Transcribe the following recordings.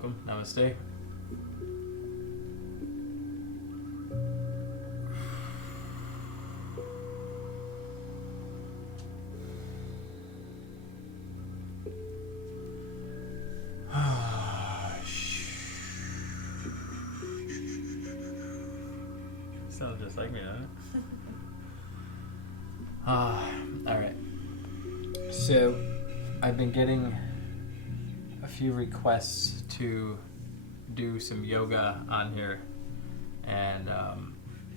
welcome. Namaste. Sounds just like me, doesn't it? Alright. So, I've been getting a few requests to do some yoga on here. And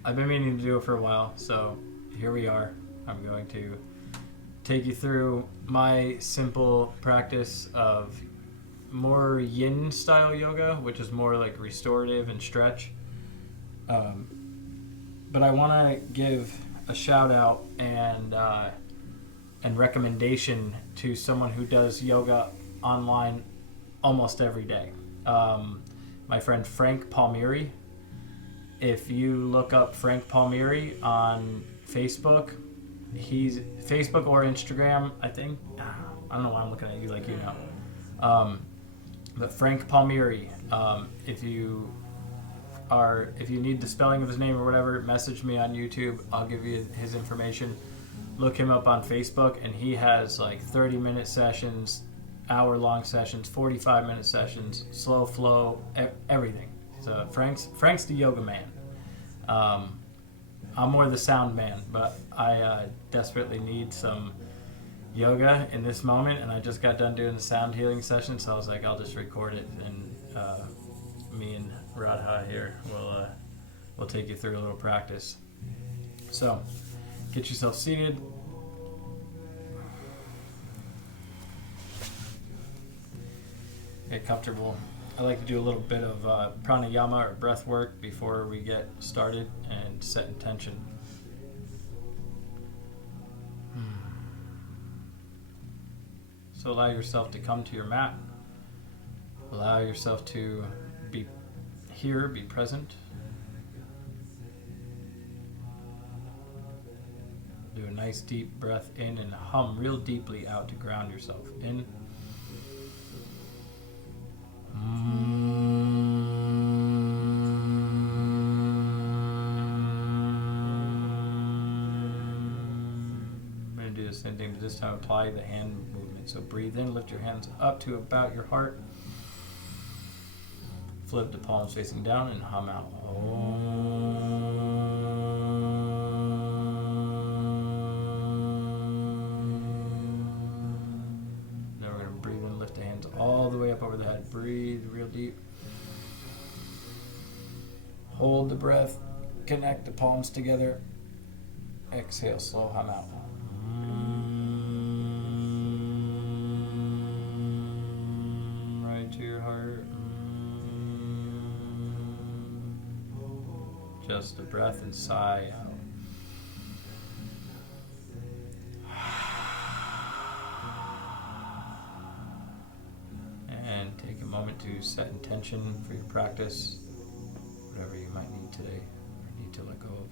I've been meaning to do it for a while, so here we are. I'm going to take you through my simple practice of more yin style yoga, which is more like restorative and stretch. But I want to give a shout out and recommendation to someone who does yoga online almost every day. My friend Frank Palmieri. If you look up Frank Palmieri on Facebook, he's Facebook or Instagram, I think. I don't know why I'm looking at you like you know. But Frank Palmieri, if you need the spelling of his name or whatever, message me on YouTube. I'll give you his information. Look him up on Facebook, and he has like 30-minute sessions, hour-long sessions, 45-minute sessions, slow flow, everything. So Frank's the yoga man. I'm more the sound man, but I desperately need some yoga in this moment, and I just got done doing the sound healing session, so I was like, I'll just record it, and me and Radha here will take you through a little practice. So, get yourself seated. Get comfortable. I like to do a little bit of pranayama or breath work before we get started and set intention. So allow yourself to come to your mat. Allow yourself to be here, be present. Do a nice deep breath in and hum real deeply out to ground yourself. In. I'm going to do the same thing, but this time apply the hand movement. So breathe in, lift your hands up to about your heart. Flip the palms facing down and hum out. Now we're going to breathe in, lift the hands all the way up over the head. Breathe real deep. Hold the breath. Connect the palms together. Exhale, slow hum out. Right to your heart. Just a breath and sigh out. And take a moment to set intention for your practice, whatever you might need today or need to let go of.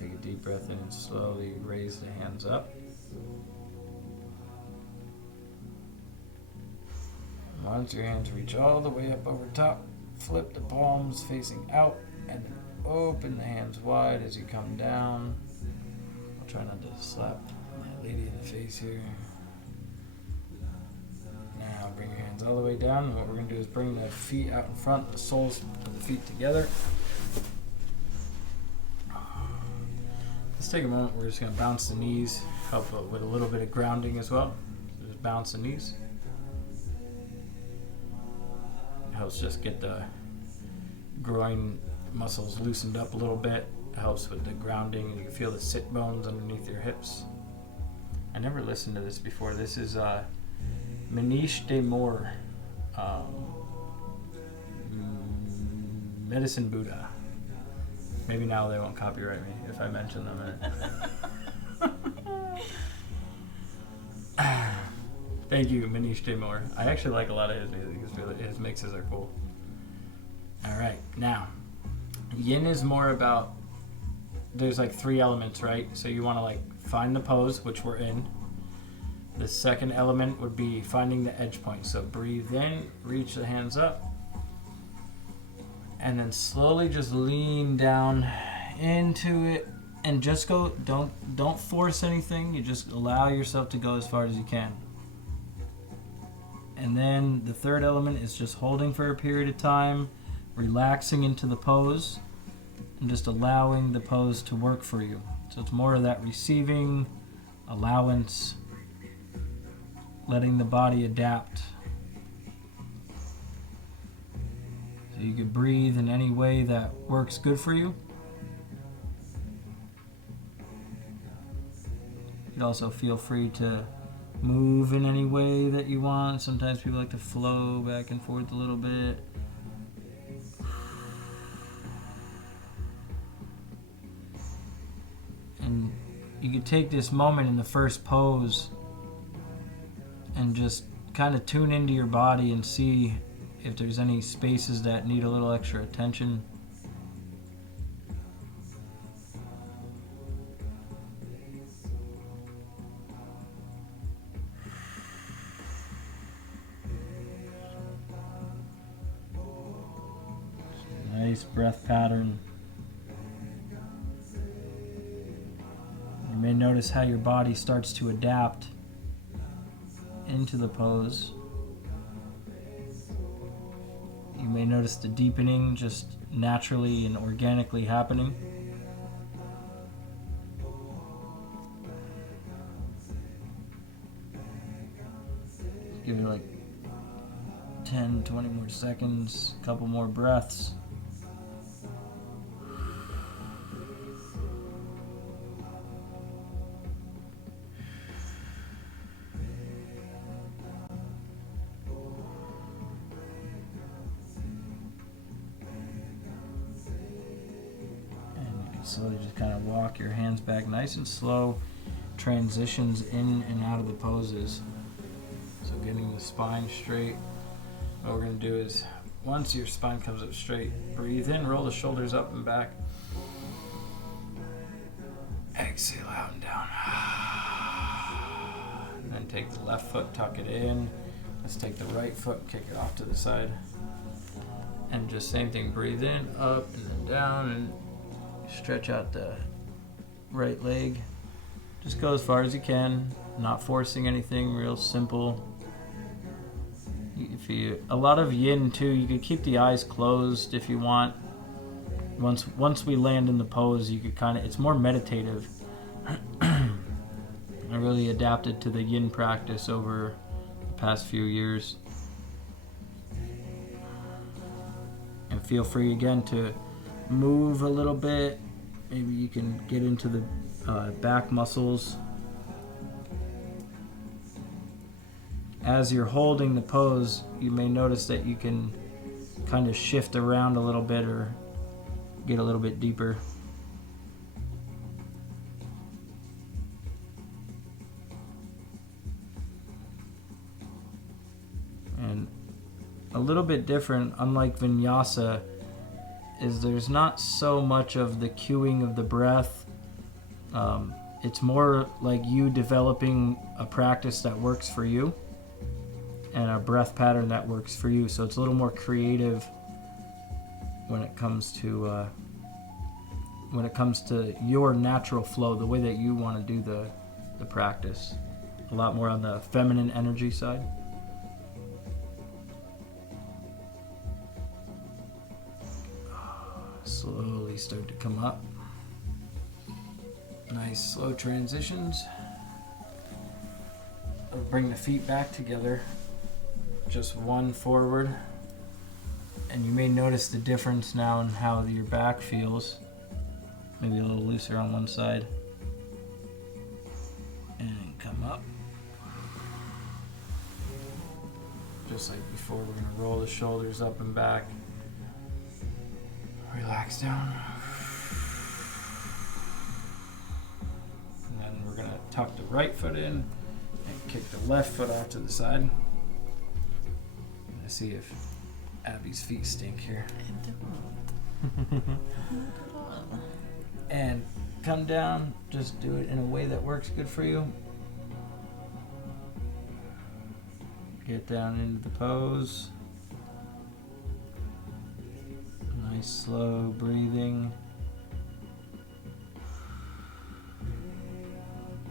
Take a deep breath in and slowly raise the hands up. Once your hands reach all the way up over top, flip the palms facing out and open the hands wide as you come down. I'll try not to slap that lady in the face here. Now bring your hands all the way down, and what we're going to do is bring the feet out in front, the soles of the feet together. Let's take a moment. We're just going to bounce the knees, help with a little bit of grounding as well. So just bounce the knees. It helps just get the groin muscles loosened up a little bit. It helps with the grounding. You can feel the sit bones underneath your hips. I never listened to this before. This is Manish de Moore, Medicine Buddha. Maybe now they won't copyright me if I mention them in it. Thank you, Manish de Moore. I actually like a lot of his music. His mixes are cool. Now, yin is more about, there's like 3 elements, right? So you want to like find the pose, which we're in. The second element would be finding the edge point. So breathe in, reach the hands up, and then slowly just lean down into it, and just go. Don't force anything. You just allow yourself to go as far as you can. And then the third element is just holding for a period of time, relaxing into the pose, and just allowing the pose to work for you. So it's more of that receiving, allowance, letting the body adapt. So you could breathe in any way that works good for you. You'd also feel free to move in any way that you want. Sometimes people like to flow back and forth a little bit. And you could take this moment in the first pose and just kind of tune into your body and see if there's any spaces that need a little extra attention. Nice breath pattern. You may notice how your body starts to adapt into the pose. You may notice the deepening just naturally and organically happening. Give it like 10, 20 more seconds, a couple more breaths. Slowly just kind of walk your hands back, nice and slow transitions in and out of the poses. So getting the spine straight. What we're going to do is, once your spine comes up straight, breathe in, roll the shoulders up and back. Exhale out and down. And then take the left foot, tuck it in. Let's take the right foot, kick it off to the side. And just same thing, breathe in, up and then down, and stretch out the right leg. Just go as far as you can, not forcing anything, real simple. A lot of yin too, you could keep the eyes closed if you want. Once we land in the pose, you could it's more meditative. I really adapted to the yin practice over the past few years. And feel free again to move a little bit. Maybe you can get into the back muscles. As you're holding the pose, you may notice that you can kind of shift around a little bit or get a little bit deeper. And a little bit different, unlike vinyasa, is there's not so much of the cueing of the breath. It's more like you developing a practice that works for you and a breath pattern that works for you. So it's a little more creative when it comes to your natural flow, the way that you want to do the practice. A lot more on the feminine energy side. Slowly start to come up. Nice slow transitions. Bring the feet back together. Just one forward. And you may notice the difference now in how your back feels. Maybe a little looser on one side. And come up. Just like before, we're going to roll the shoulders up and back. Relax down. And then we're going to tuck the right foot in and kick the left foot off to the side. Let's see if Abby's feet stink here. And come down. Just do it in a way that works good for you. Get down into the pose. Nice slow breathing.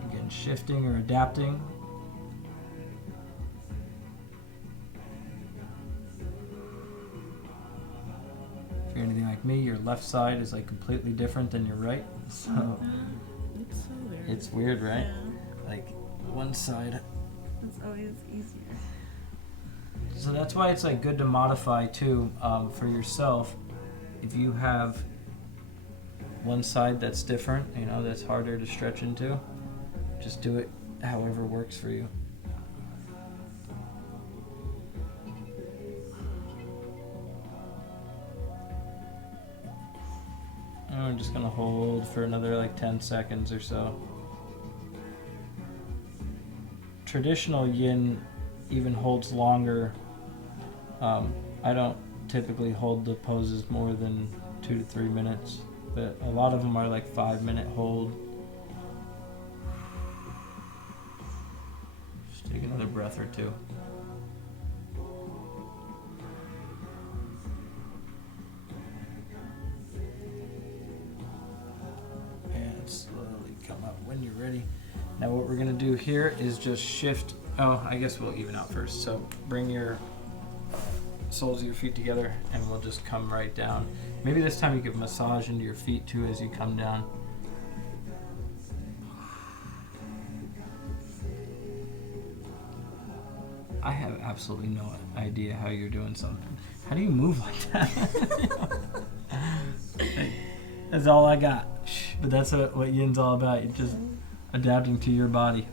Again, shifting or adapting. If you're anything like me, your left side is like completely different than your right. So it's so weird. It's weird, right? Yeah. Like one side. It's always easier. So that's why it's like good to modify too, for yourself. If you have one side that's different, that's harder to stretch into, just do it however works for you. And we're just gonna hold for another like 10 seconds or so. Traditional yin even holds longer. I don't typically hold the poses more than 2 to 3 minutes, but a lot of them are like 5-minute hold. Just take another breath or two. And slowly come up when you're ready. Now what we're gonna do here is just shift. Oh, I guess we'll even out first. So bring your soles of your feet together and we'll just come right down. Maybe this time you can massage into your feet too as you come down. I have absolutely no idea how you're doing something. How do you move like that? That's all I got. But that's what Yin's all about. You're just adapting to your body.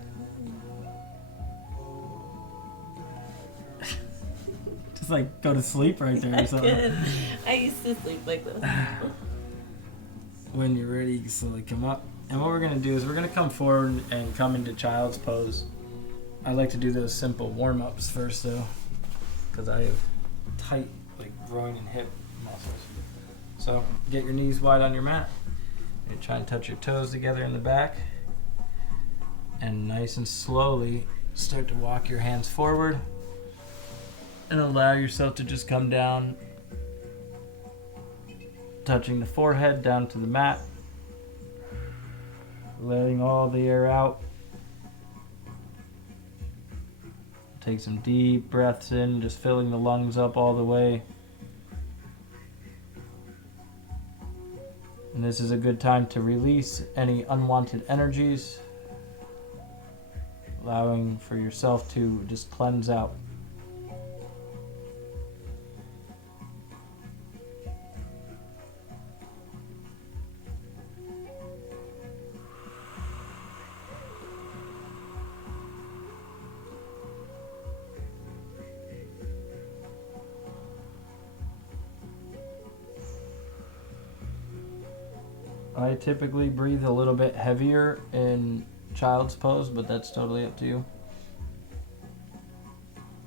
Just like go to sleep right there or something. I used to sleep like this. When you're ready, you can slowly come up. And what we're going to do is we're going to come forward and come into child's pose. I like to do those simple warm-ups first though, because I have tight like groin and hip muscles. So get your knees wide on your mat. And try and touch your toes together in the back. And nice and slowly start to walk your hands forward. And allow yourself to just come down, touching the forehead down to the mat, letting all the air out. Take some deep breaths in, just filling the lungs up all the way. And this is a good time to release any unwanted energies, allowing for yourself to just cleanse out. I typically breathe a little bit heavier in child's pose, but that's totally up to you.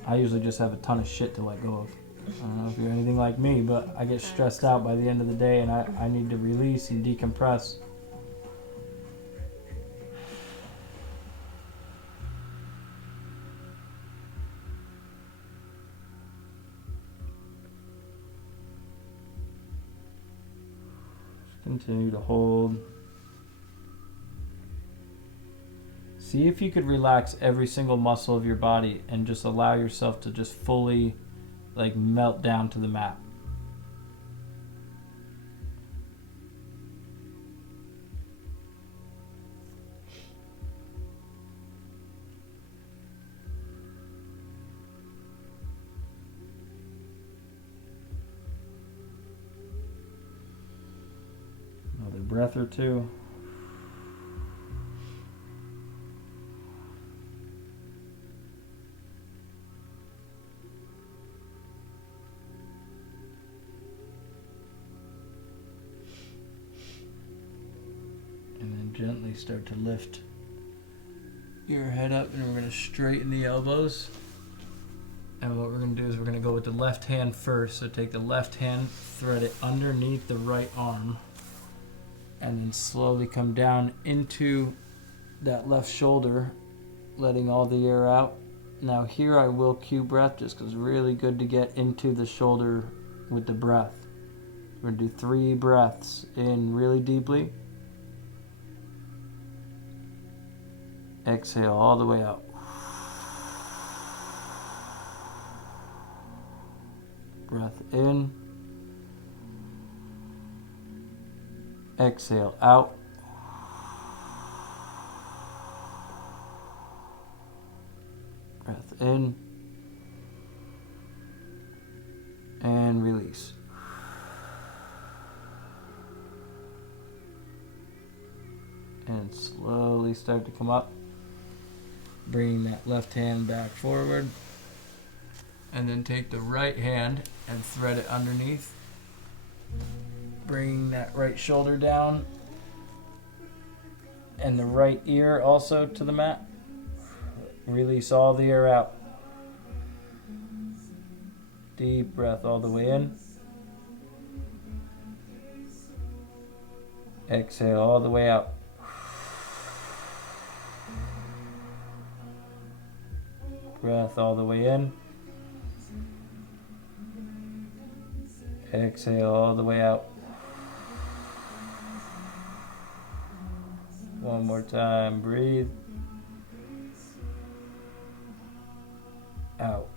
I usually just have a ton of shit to let go of. I don't know if you're anything like me, but I get stressed out by the end of the day and I need to release and decompress. Continue to hold. See if you could relax every single muscle of your body and just allow yourself to just fully like melt down to the mat. Another breath or two. And then gently start to lift your head up, and we're going to straighten the elbows. And what we're going to do is we're going to go with the left hand first. So take the left hand, thread it underneath the right arm, and then slowly come down into that left shoulder, letting all the air out. Now here I will cue breath just because it's really good to get into the shoulder with the breath. We're going to do 3 breaths in really deeply. Exhale all the way out. Breath in. Exhale out. Breath in. And release. And slowly start to come up. Bringing that left hand back forward. And then take the right hand and thread it underneath. Bringing that right shoulder down. And the right ear also to the mat. Release all the air out. Deep breath all the way in. Exhale all the way out. Breath all the way in. Exhale all the way out. One more time. Breathe. Out.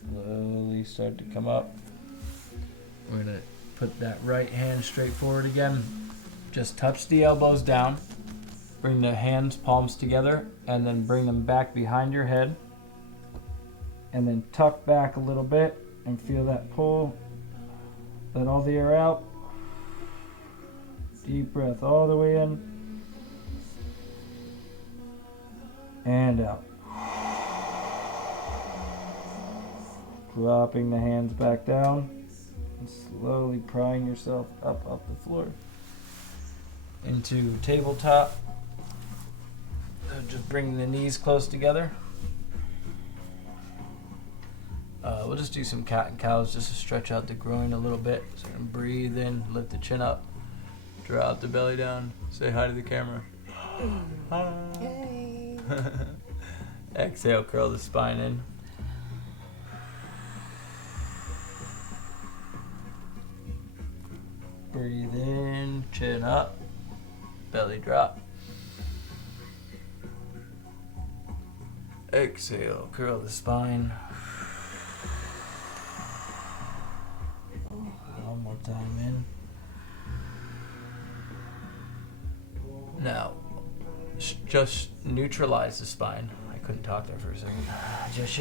Slowly start to come up. We're going to put that right hand straight forward again. Just touch the elbows down. Bring the hands, palms together, and then bring them back behind your head. And then tuck back a little bit and feel that pull. Let all the air out. Deep breath all the way in. And out. Dropping the hands back down. And slowly prying yourself up off the floor. Into tabletop. Just bring the knees close together. We'll just do some cat and cows just to stretch out the groin a little bit. So we're gonna breathe in, lift the chin up, drop the belly down, say hi to the camera. Hi. Yay. Exhale, curl the spine in. Breathe in, chin up, belly drop. Exhale, curl the spine. One more time in. Now, just neutralize the spine. I couldn't talk there for a second. Just.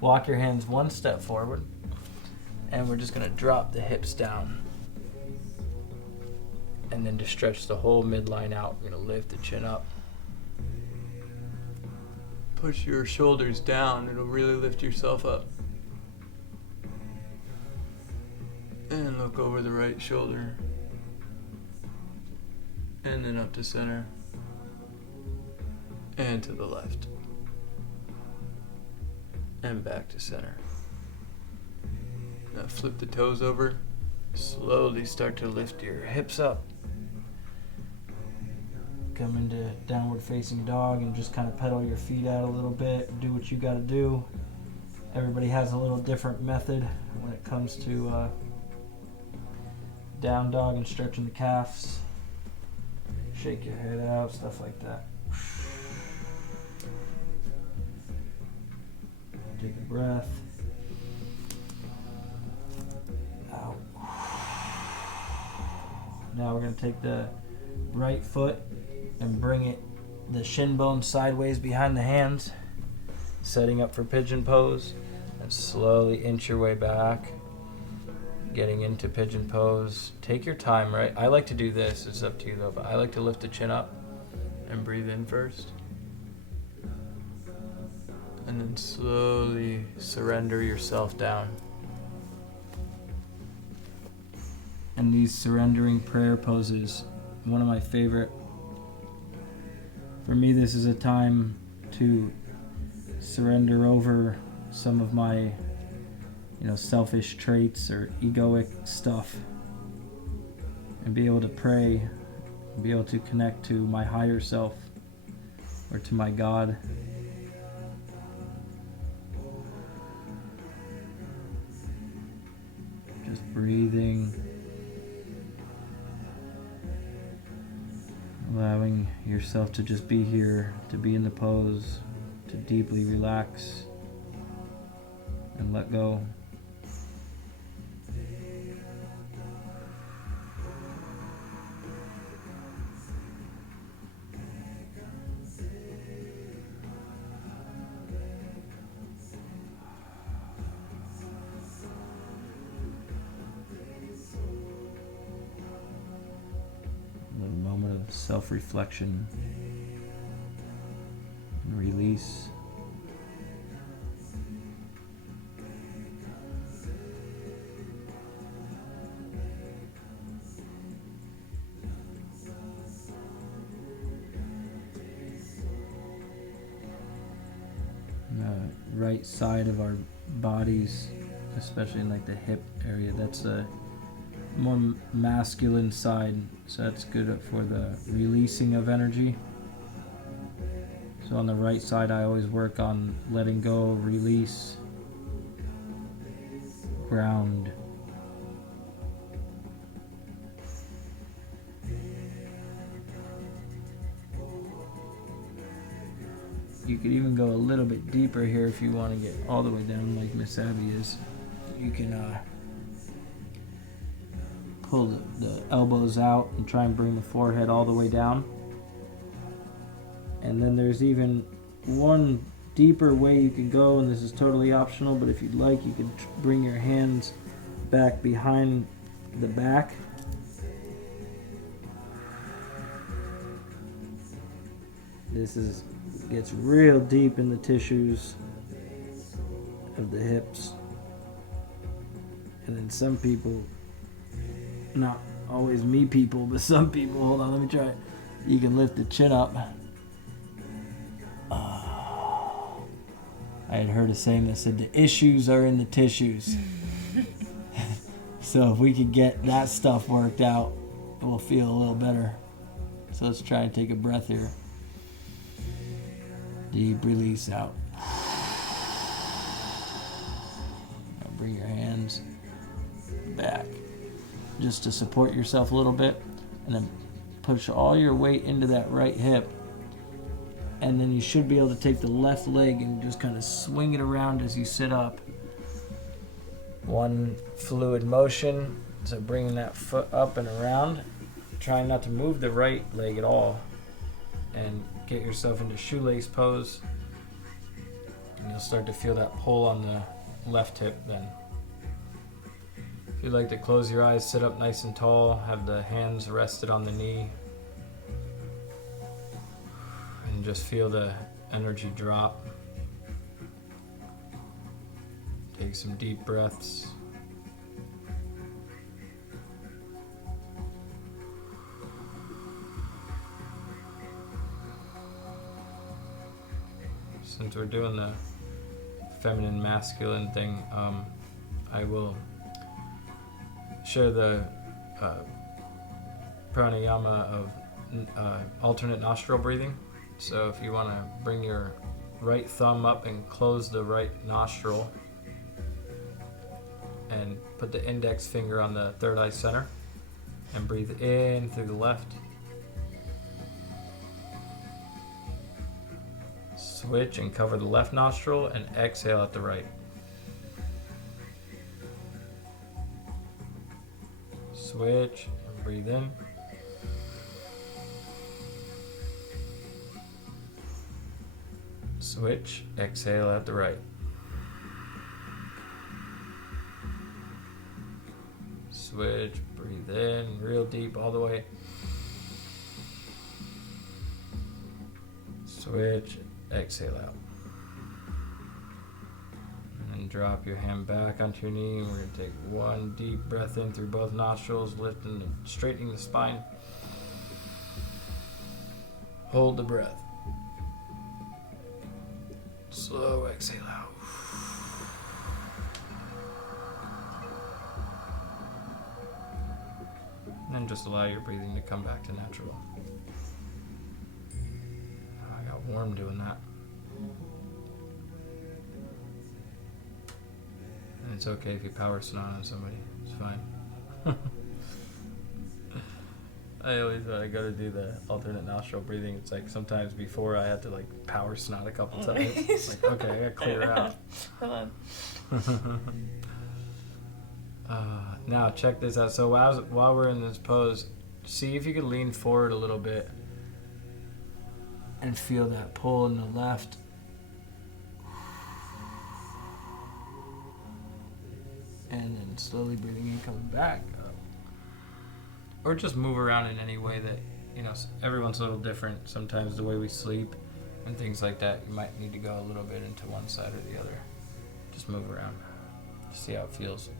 Walk your hands one step forward. And we're just going to drop the hips down. And then just stretch the whole midline out. We're going to lift the chin up. Push your shoulders down. It'll really lift yourself up. And look over the right shoulder. And then up to center. And to the left. And back to center. Now flip the toes over. Slowly start to lift your hips up. Come into downward facing dog and just kind of pedal your feet out a little bit. Do what you got to do. Everybody has a little different method when it comes to down dog and stretching the calves. Shake your head out, stuff like that. Take a breath. Out. Now we're going to take the right foot and bring it, the shin bone sideways behind the hands, setting up for pigeon pose, and slowly inch your way back, getting into pigeon pose. Take your time, right? I like to do this, it's up to you though, but I like to lift the chin up and breathe in first. And then slowly surrender yourself down. And these surrendering prayer poses one of my favorite. For me, this is a time to surrender over some of my, selfish traits or egoic stuff, and be able to pray, and be able to connect to my higher self or to my God. Just breathing, allowing yourself to just be here, to be in the pose, to deeply relax and let go. Self-reflection and release. The right side of our bodies, especially in like the hip area, that's a more masculine side, so that's good for the releasing of energy. So on the right side, I always work on letting go, release, ground. You could even go a little bit deeper here if you want to get all the way down like Miss Abby is. You can pull the elbows out and try and bring the forehead all the way down. And then there's even one deeper way you can go, and this is totally optional, but if you'd like, you could bring your hands back behind the back. This gets real deep in the tissues of the hips. And then some people, not always me people, but some people, hold on, let me try it. You can lift the chin up. I had heard a saying that said the issues are in the tissues. So if we could get that stuff worked out, we'll feel a little better. So let's try and take a breath here. Deep release out. Now bring your hands back just to support yourself a little bit, and then push all your weight into that right hip, and then you should be able to take the left leg and just kind of swing it around as you sit up. One fluid motion, so bringing that foot up and around, trying not to move the right leg at all, and get yourself into shoelace pose, and you'll start to feel that pull on the left hip then. If you'd like to close your eyes, sit up nice and tall, have the hands rested on the knee, and just feel the energy drop. Take some deep breaths. Since we're doing the feminine masculine thing, I will share the pranayama of alternate nostril breathing. So if you want to bring your right thumb up and close the right nostril, and put the index finger on the third eye center, and breathe in through the left. Switch and cover the left nostril and exhale at the right. Switch and breathe in. Switch, exhale at the right. Switch, breathe in real deep all the way. Switch, exhale out. And then drop your hand back onto your knee. We're going to take one deep breath in through both nostrils, lifting and straightening the spine. Hold the breath. Slow exhale out. And then just allow your breathing to come back to natural. I got warm doing that. And it's okay if you power snot on somebody. It's fine. I always, when I go to do the alternate nostril breathing, it's like sometimes before I had to like power snot a couple times. It's like, okay, I gotta clear out. Hold on. Now check this out. So while we're in this pose, see if you could lean forward a little bit and feel that pull in the left. And then slowly breathing in, coming back up. Or just move around in any way that, everyone's a little different. Sometimes the way we sleep and things like that, you might need to go a little bit into one side or the other. Just move around. See how it feels.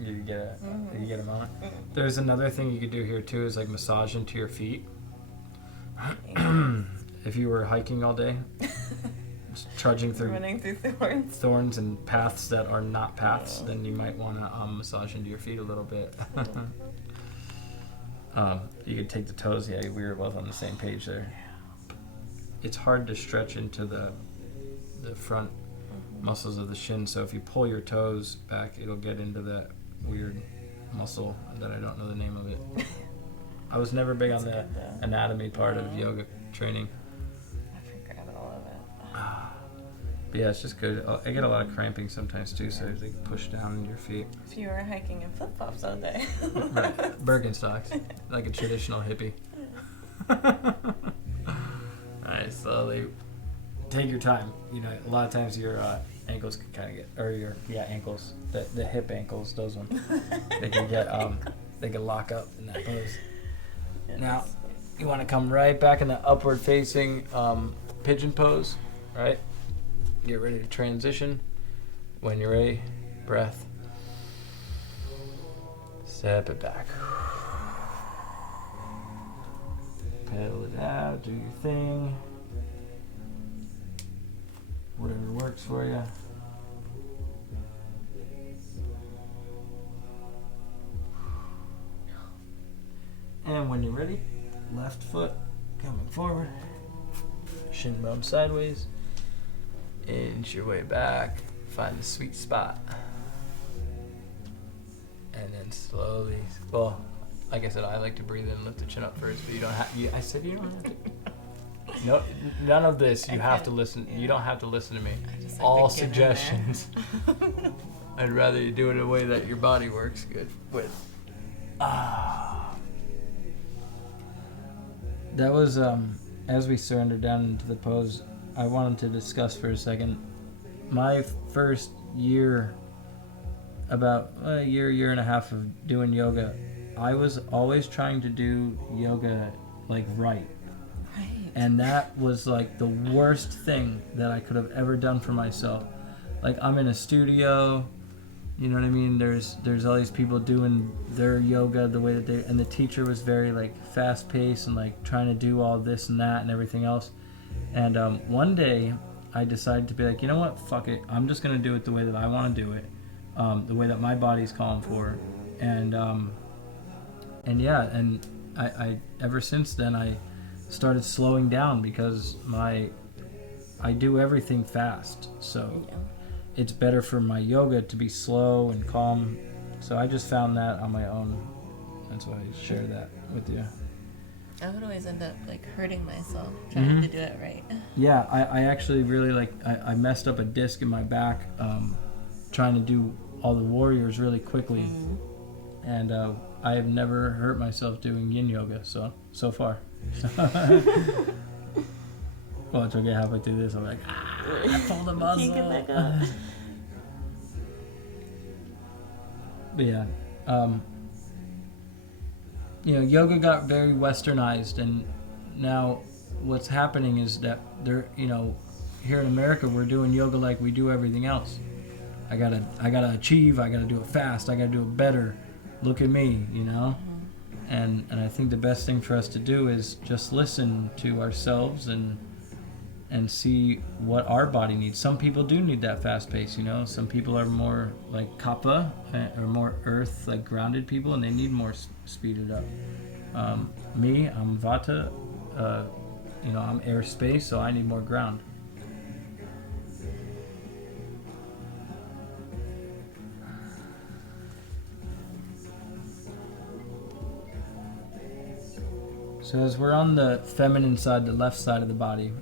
You get a moment? There's another thing you could do here too, is like massage into your feet. If you were hiking all day, just trudging through Running through thorns and paths that are not paths, then you might want to massage into your feet a little bit. You could take the toes. Yeah, we were both on the same page there. It's hard to stretch into the front muscles of the shin, so if you pull your toes back, it'll get into that weird muscle that I don't know the name of it. I was never big on the anatomy part of yoga training. I forgot all of it. But yeah, it's just good. I get a lot of cramping sometimes too, so they push down into your feet. If you were hiking in flip-flops all day. Right, Birkenstocks, like a traditional hippie. Alright, slowly take your time. A lot of times your ankles can kind of get, or your ankles, the hip ankles, those ones, they can get they can lock up in that pose. Yes. Now you want to come right back in the upward facing pigeon pose, right? Get ready to transition. When you're ready, breath, step it back, pedal it out, do your thing, whatever works for you. And when you're ready, left foot coming forward, shin bone sideways, inch your way back, find the sweet spot, and then slowly, well, like I said, I like to breathe in and lift the chin up first, but you don't have, I said you don't have to. No, none of this. You have to listen. You don't have to listen to me. All suggestions. I'd rather you do it in a way that your body works good with. That was, as we surrender down into the pose, I wanted to discuss for a second my first year, about a year and a half of doing yoga. I was always trying to do yoga like right. And that was like the worst thing that I could have ever done for myself. Like, I'm in a studio, you know what I mean? There's all these people doing their yoga the way that they, and the teacher was very like fast paced and like trying to do all this and that and everything else. And one day I decided to be like, you know what, fuck it. I'm just gonna do it the way that I want to do it, the way that my body's calling for. And yeah, and I ever since then I started slowing down because I do everything fast, so it's better for my yoga to be slow and calm. So I just found that on my own. That's why I share that with you. I would always end up like hurting myself trying to do it right. Yeah, I actually really I messed up a disc in my back trying to do all the warriors really quickly. And I have never hurt myself doing Yin Yoga so far. Well, it's okay. Halfway through this, I'm like, I pulled a muscle. Can't get back up. But yeah, yoga got very westernized, and now what's happening is that here in America, we're doing yoga like we do everything else. I gotta achieve. I gotta do it fast. I gotta do it better. Look at me, And I think the best thing for us to do is just listen to ourselves and see what our body needs. Some people do need that fast pace, you know. Some people are more like kapha, or more earth, like grounded people, and they need more speeded up. Me, I'm vata, I'm air space, so I need more ground. So as we're on the feminine side, the left side of the body,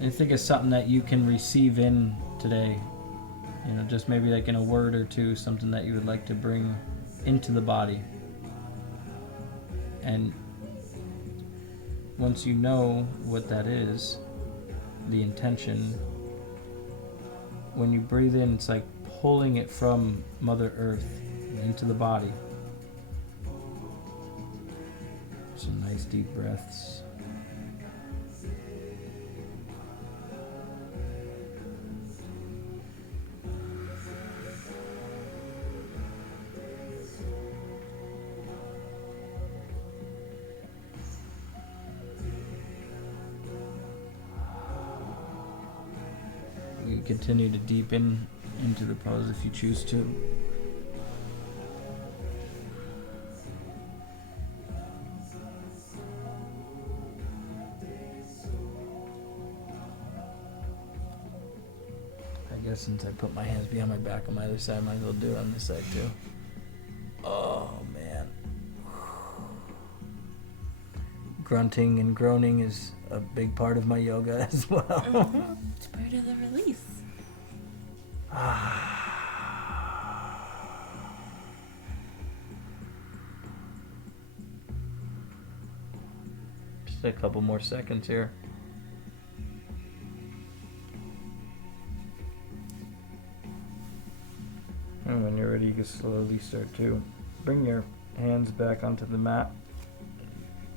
I think it's something that you can receive in today. Just maybe like in a word or two, something that you would like to bring into the body. And once you know what that is, the intention, when you breathe in, it's like pulling it from Mother Earth into the body. Some nice deep breaths. You can continue to deepen into the pose if you choose to. I guess since I put my hands behind my back on my other side, I might as well do it on this side too. Oh man. Grunting and groaning is a big part of my yoga as well. It's part of the release. Just a couple more seconds here. And when you're ready, you can slowly start to bring your hands back onto the mat.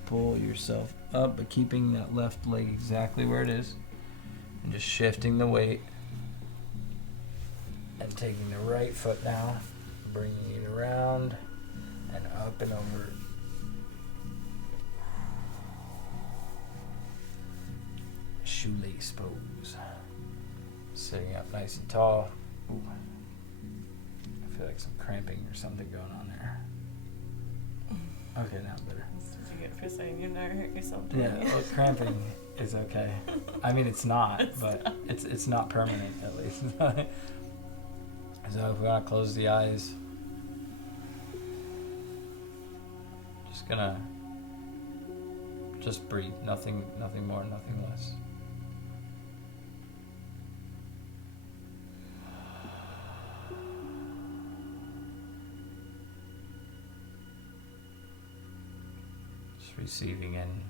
Pull yourself up, but keeping that left leg exactly where it is. And just shifting the weight. And taking the right foot now, bringing it around and up and over. Shoelace pose. Sitting up nice and tall. Ooh. I feel like some cramping or something going on there. Okay, now better. That's what you get for saying you never hurt yourself. Yeah, well, cramping is okay. I mean, it's not, but it's not permanent at least. So if we want to close the eyes, just breathe. Nothing more, nothing less. Just receiving in.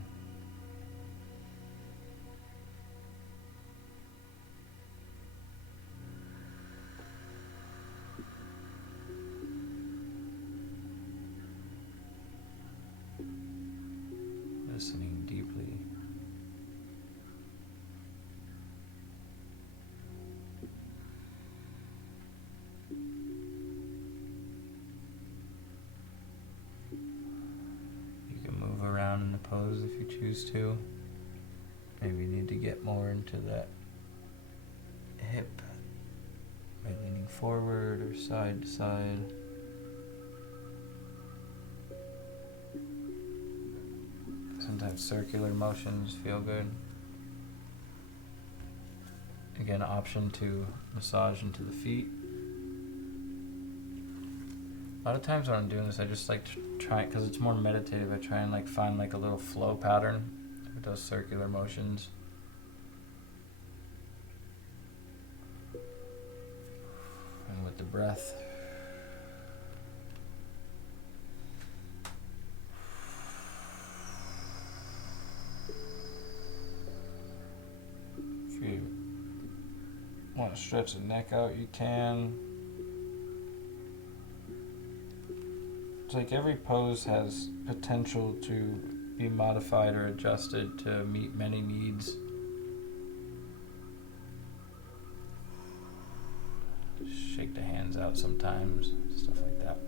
Listening deeply. You can move around in the pose if you choose to. Maybe you need to get more into that hip by leaning forward or side to side. Sometimes circular motions feel good. Again, option to massage into the feet. A lot of times when I'm doing this, I just like to try, because it's more meditative, I try and find a little flow pattern with those circular motions. And with the breath. If you want to stretch the neck out, you can. It's like every pose has potential to be modified or adjusted to meet many needs. Shake the hands out sometimes, stuff like that.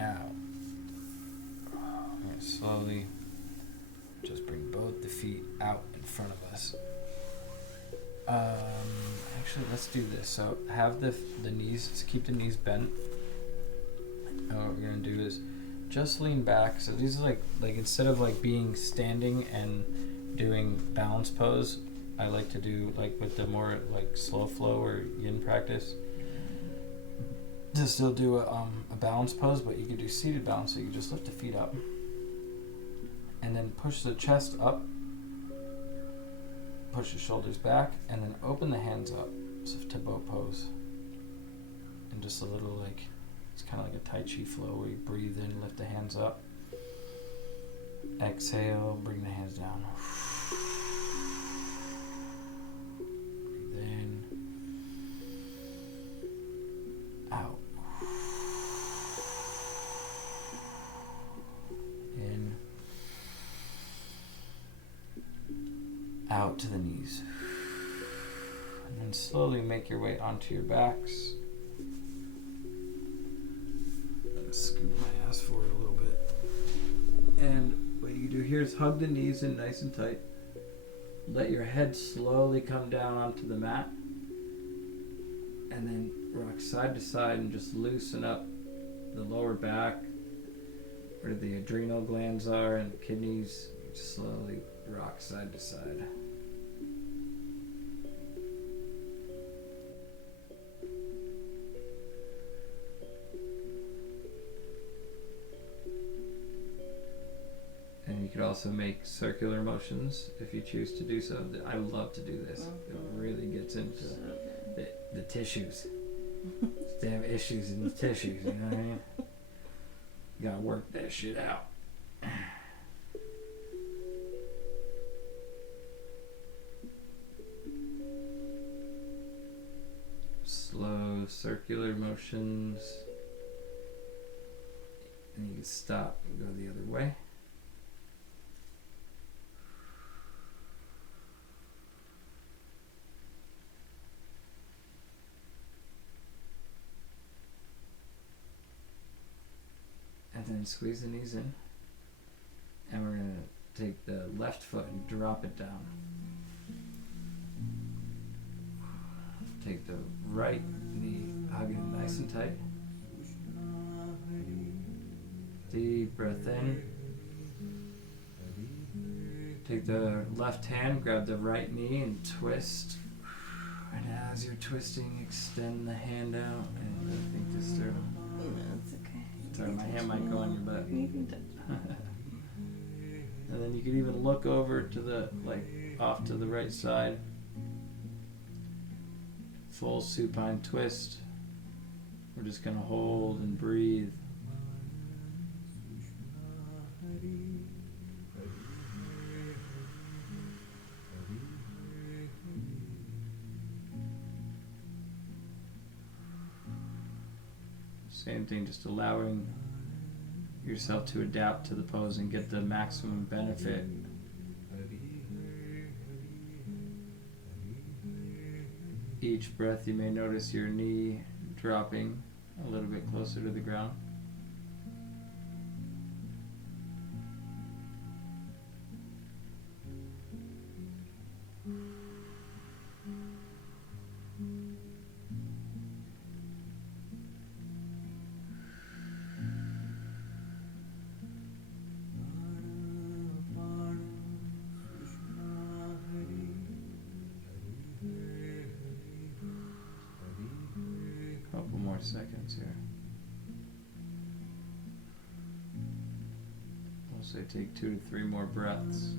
Now, I'm going to slowly just bring both the feet out in front of us. Actually, let's do this. So have the knees, keep the knees bent. And what we're going to do is just lean back. So these are like instead of like being standing and doing balance pose, I like to do like with the more like slow flow or yin practice. To still do a balance pose, but you can do seated balance, so you can just lift the feet up. And then push the chest up, push the shoulders back, and then open the hands up, so to boat pose. And just a little like, it's kind of like a Tai Chi flow where you breathe in, lift the hands up. Exhale, bring the hands down. Breathe in. Out. In. Out to the knees. And then slowly make your way onto your backs. Scoop my ass forward a little bit. And what you do here is hug the knees in nice and tight. Let your head slowly come down onto the mat. And then rock side to side and just loosen up the lower back where the adrenal glands are and the kidneys. You just slowly rock side to side. And you could also make circular motions if you choose to do so. I love to do this. It really gets into the tissues. Damn issues in the tissues, you know what I mean? You gotta work that shit out. Slow circular motions. And you can stop and go the other way. And then squeeze the knees in. And we're going to take the left foot and drop it down. Take the right knee, hug it nice and tight. Deep breath in. Take the left hand, grab the right knee and twist. And as you're twisting, extend the hand out and think this through. No, it's okay. Sorry, my hand might go on your butt. You can touch. And then you can even look over to the, like, off to the right side. Full supine twist. We're just going to hold and breathe. Same thing, just allowing yourself to adapt to the pose and get the maximum benefit. Each breath you may notice your knee dropping a little bit closer to the ground. Couple more seconds here. We'll say take 2 to 3 more breaths.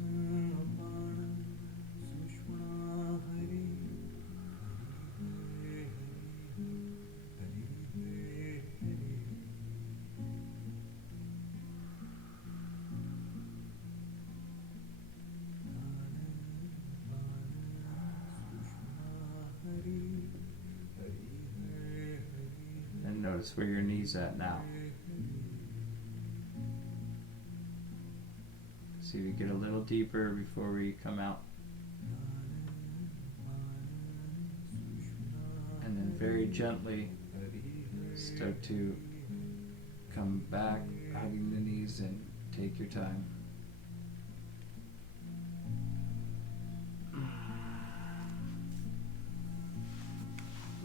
And notice where your knee's at now. See if you get a little deeper before we come out. And then very gently start to Come back, hugging the knees, and take your time.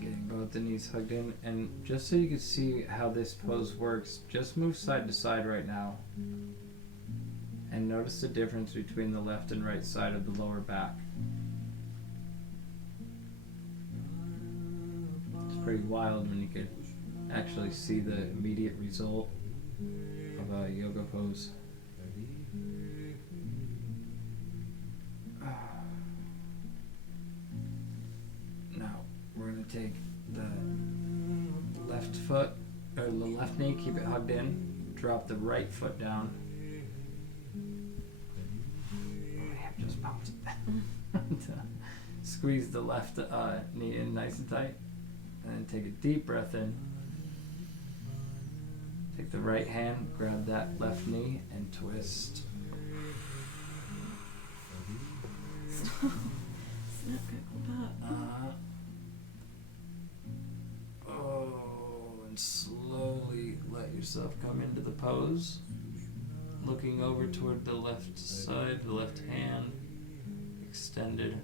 Getting both the knees hugged in, and just so you can see how this pose works, just move side to side right now. And notice the difference between the left and right side of the lower back. It's pretty wild when you can actually see the immediate result of a yoga pose. Now we're going to take the left foot, or the left knee, keep it hugged in, drop the right foot down. My hip just popped. Squeeze the left knee in nice and tight, and then take a deep breath in. Take the right hand, grab that left knee, and twist. Stop. Snap, crackle, pop. And slowly let yourself come into the pose. Looking over toward the left side, the left hand extended.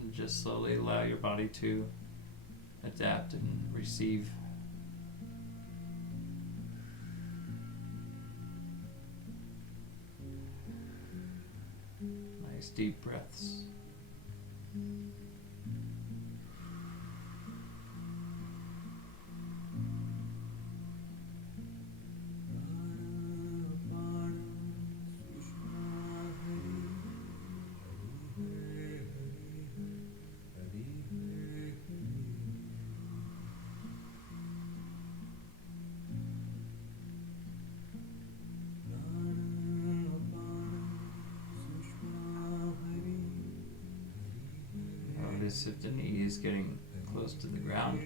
And just slowly allow your body to adapt and receive. Nice deep breaths. Notice if the knee is getting close to the ground.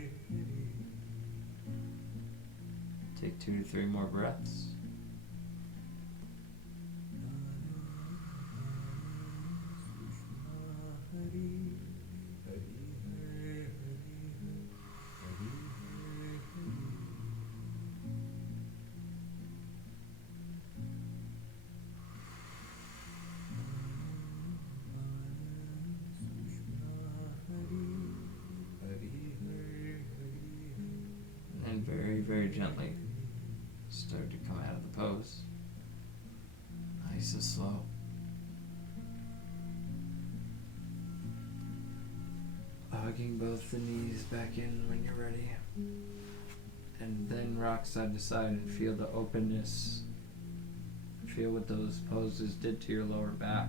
Take 2 to 3 more breaths. And very, very gently start to come out of the pose. Nice and slow. Hugging both the knees back in when you're ready. And then rock side to side and feel the openness. Feel what those poses did to your lower back.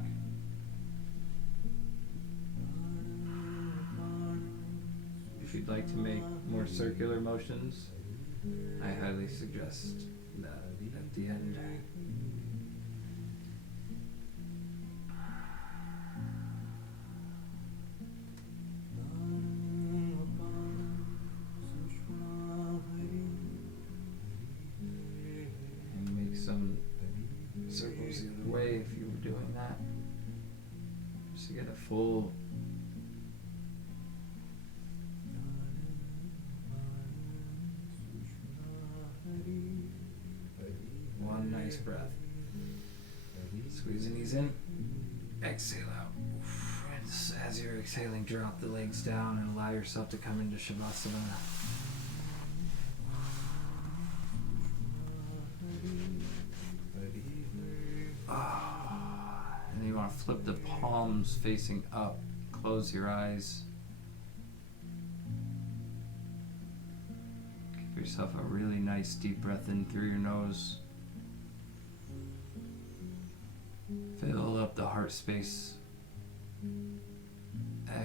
If you'd like to make more circular motions, I highly suggest that at the end. And make some circles the other way if you were doing that. Just to get a full one nice breath. Squeeze the knees in. Exhale out. And as you're exhaling, drop the legs down and allow yourself to come into Shavasana. And you want to flip the palms facing up. Close your eyes. Give yourself a really nice deep breath in through your nose. Fill up the heart space.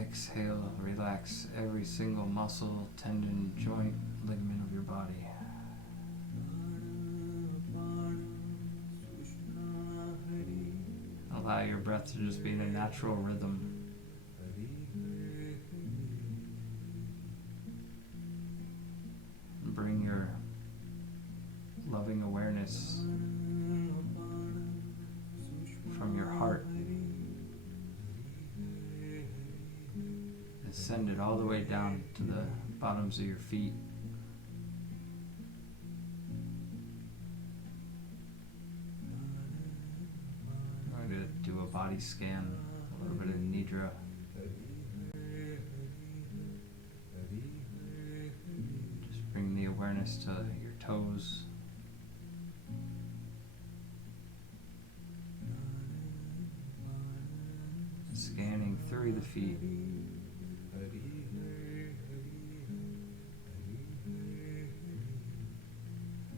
Exhale, relax every single muscle, tendon, joint, ligament of your body. Allow your breath to just be in a natural rhythm. Bring your loving awareness from your heart and send it all the way down to the bottoms of your feet. body scan, a little bit of nidra. Just bring the awareness to your toes. Scanning through the feet.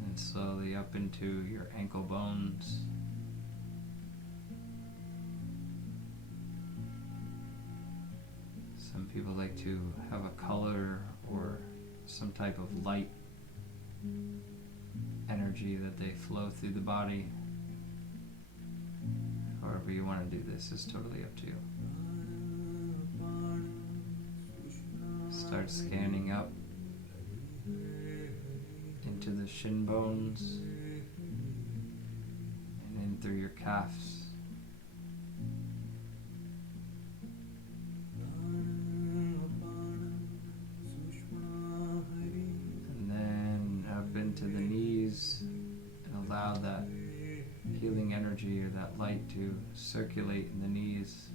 And slowly up into your ankle bones. Some people like to have a color or some type of light energy that they flow through the body. However you want to do this is totally up to you. Start scanning up into the shin bones and in through your calves. And then up into the knees, and allow that healing energy or that light to circulate in the knees.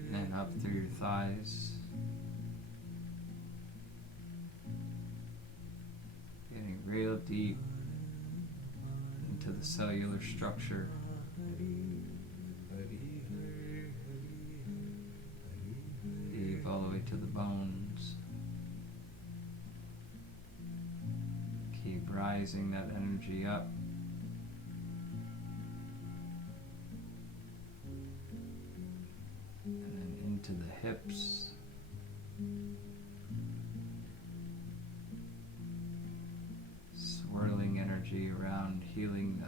And then up through your thighs. Getting real deep into the cellular structure. Deep all the way to the bones. Keep rising that energy up. And then into the hips. Swirling energy around, healing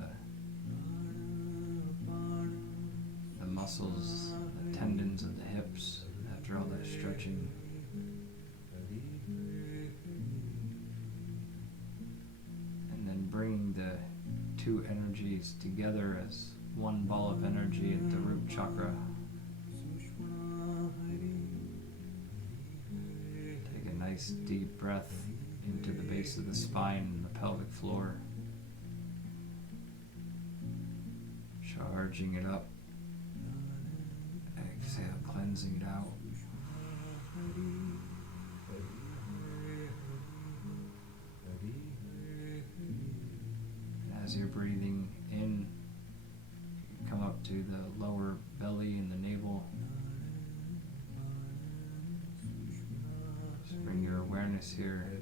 the muscles, the tendons of the hips after all that stretching. And then bringing the two energies together as one ball of energy at the root chakra. Take a nice deep breath into the base of the spine and the pelvic floor. Charging it up. Exhale, cleansing it out. And as you're breathing in, you come up to the lower belly and the navel. Just bring your awareness here.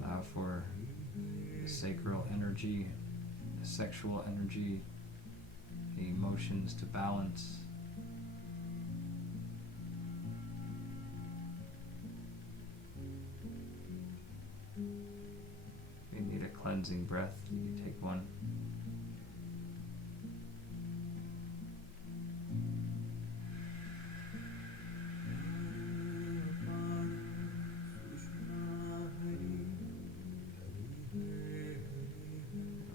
Allow for the sacral energy, the sexual energy, the emotions to balance. If you need a cleansing breath, you can take one.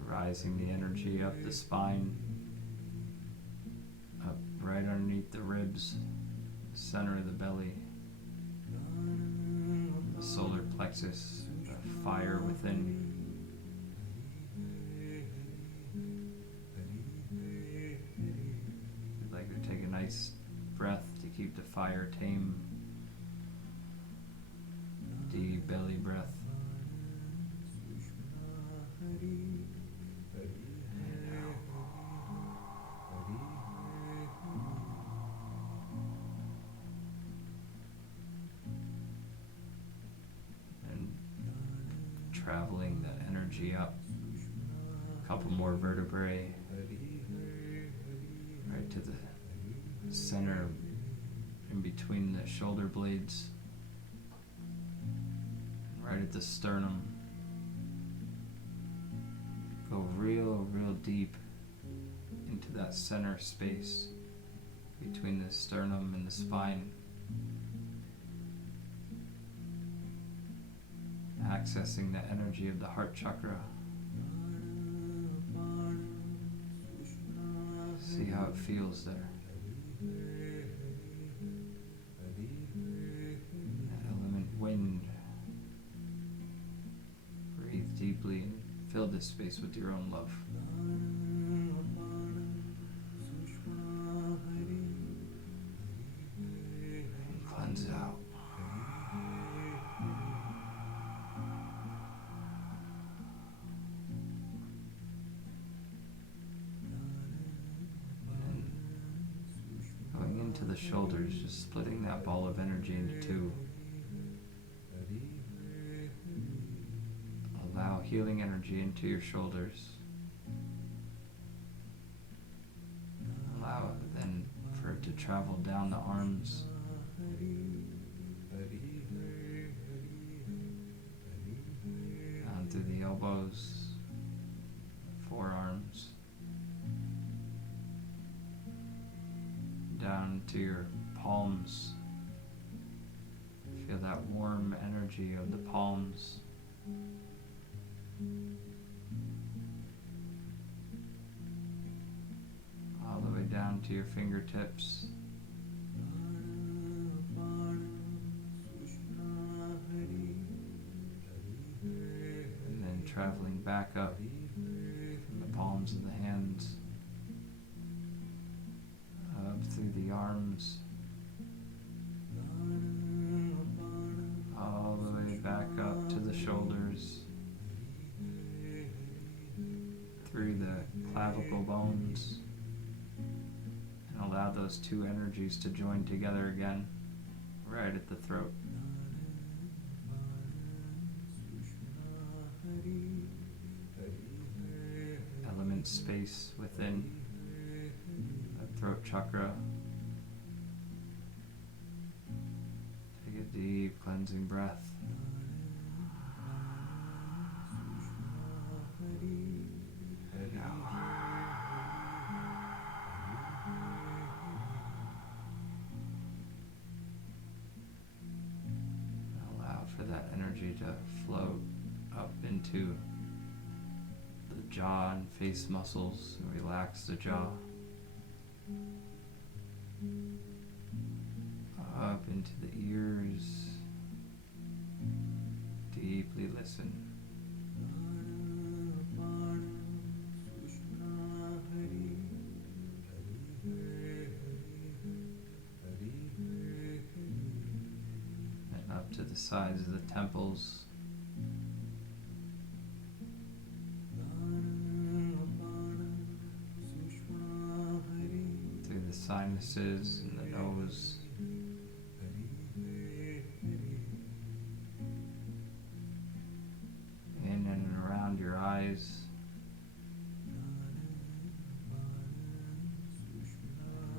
Rising the energy up the spine, up right underneath the ribs, the center of the belly, the solar plexus, the fire within. You'd like to take a nice breath to keep the fire tame. Deep belly breath. Traveling that energy up a couple more vertebrae right to the center in between the shoulder blades, right at the sternum. Go real deep into that center space between the sternum and the spine. Accessing the energy of the heart chakra. See how it feels there. deeply and fill this space with your own love. And cleanse it out. And going into the shoulders, just splitting that ball of energy into two. Allow healing energy into your shoulders. Allow it then for it to travel down the arms, down through the elbows, forearms, down to your palms. Feel that warm energy of the palms. All the way down to your fingertips. And then traveling back up from the palms of the hands, up through the arms, all the way back up to the shoulders, through the clavicle bones, and allow those two energies to join together again, right at the throat. Element space within that throat chakra. Take a deep cleansing breath. And out. Allow for that energy to float up into the jaw and face muscles. Relax the jaw. Up into the ears. Deeply listen. And up to the sides of the temples. Through the sinuses and the nose. In and around your eyes.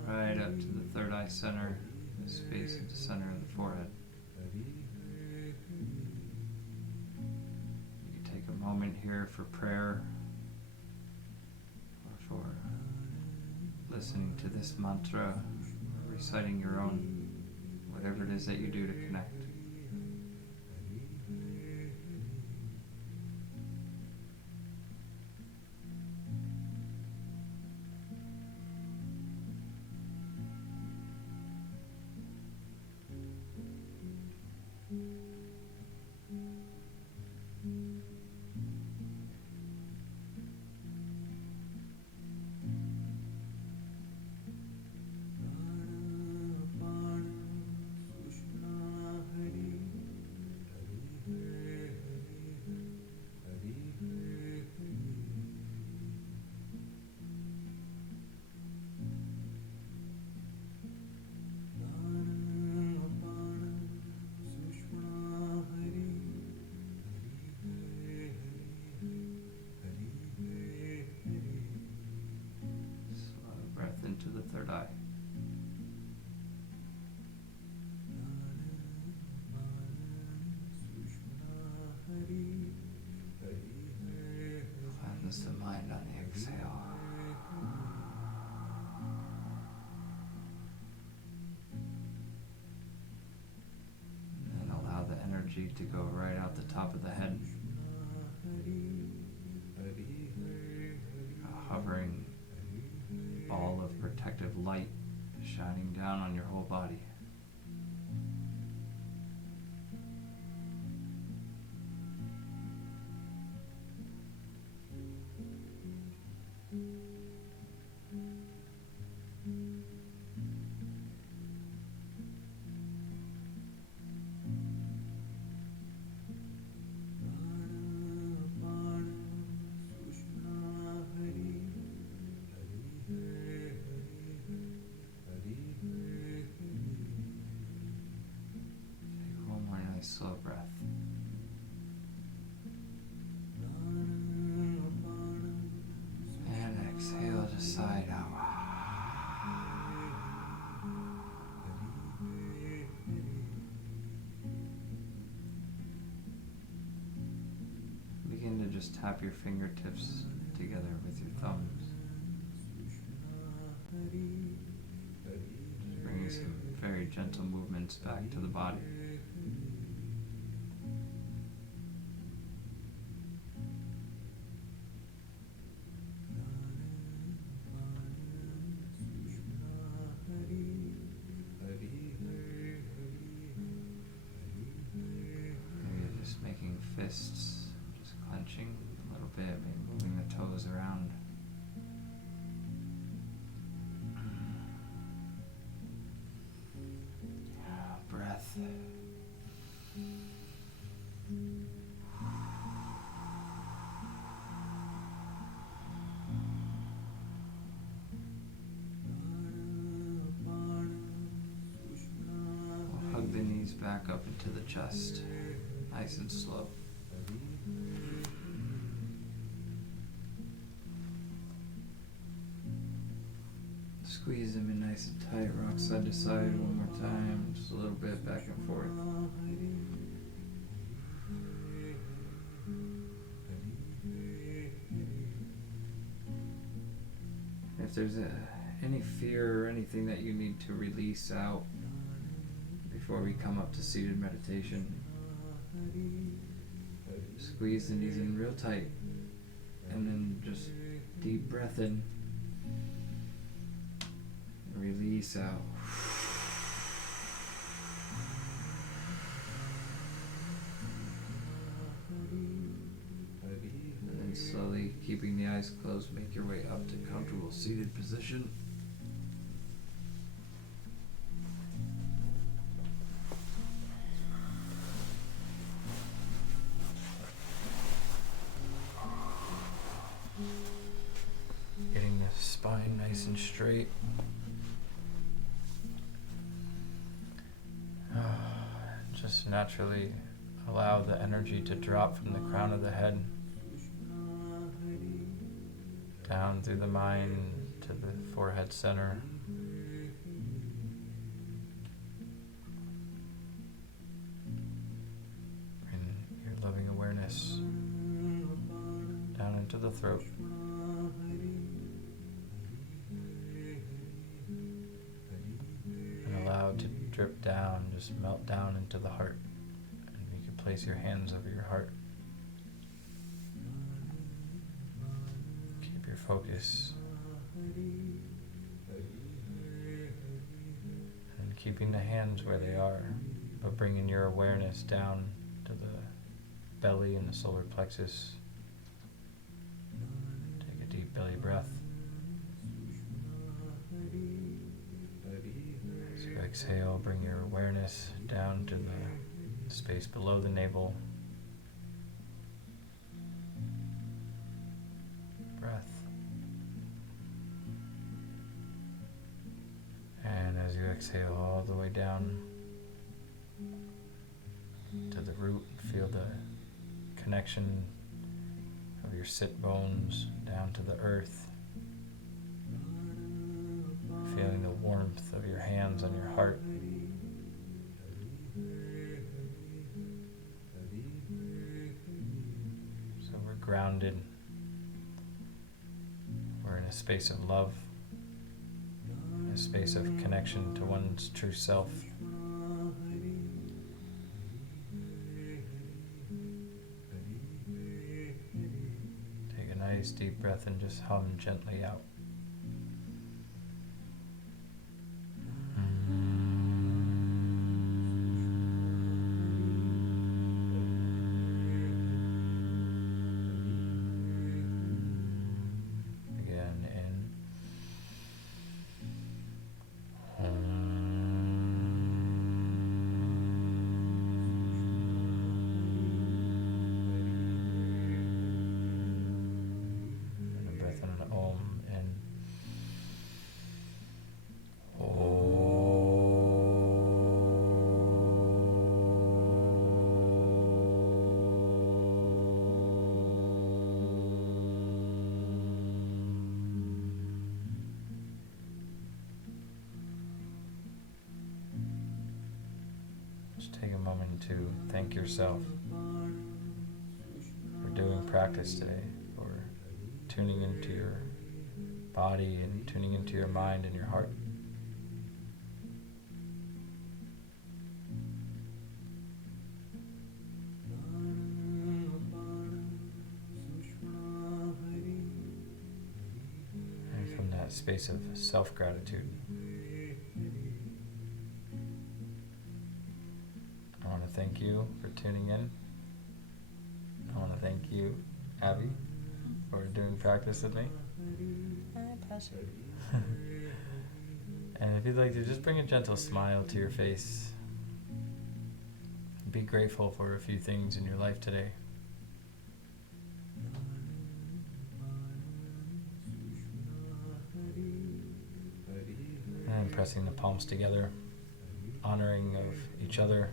Right up to the third eye center, the space at the center of the forehead. You can take a moment here for prayer or for listening to this mantra or reciting your own, whatever it is that you do to connect. Into the third eye. Cleanse the mind on the exhale. And then allow the energy to go right out the top of the head. A hovering ball of protective light shining down on your whole body. just tap your fingertips together with your thumbs. Just bringing some very gentle movements back to the body. Maybe just making fists, just clenching a little bit, maybe moving the toes around. Breath. We'll hug the knees back up into the chest, nice and slow. Squeeze them in nice and tight, rock side to side one more time, just a little bit back and forth. If there's any fear or anything that you need to release out before we come up to seated meditation, squeeze the knees in real tight and then just deep breath in. Release out. And then slowly, keeping the eyes closed, make your way up to comfortable seated position. Getting the spine nice and straight. Just naturally allow the energy to drop from the crown of the head down through the mind to the forehead center. Bring your loving awareness down into the throat. And allow it to drip down, just melt down into the heart. And you can place your hands over your heart. Keep your focus. And keeping the hands where they are, but bringing your awareness down to the belly and the solar plexus. Take a deep belly breath. As you exhale, bring your awareness down to the space below the navel. Breath. And as you exhale all the way down to the root, feel the connection of your sit bones down to the earth. Feeling the warmth of your hands on your heart. So we're grounded. We're in a space of love, a space of connection to one's true self. Take a nice deep breath and just hum gently out. Take a moment to thank yourself for doing practice today, for tuning into your body and tuning into your mind and your heart. And from that space of self-gratitude, I want to thank you for tuning in. I want to thank you, Abby, for doing practice with me. My pleasure. And if you'd like to, just bring a gentle smile to your face. Be grateful for a few things in your life today. And pressing the palms together, honoring of each other,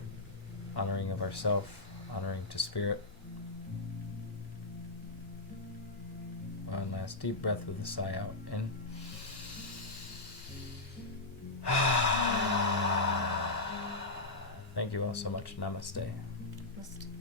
honoring of ourselves, honoring to spirit. One last deep breath with a sigh out. In. Thank you all so much. Namaste. Namaste.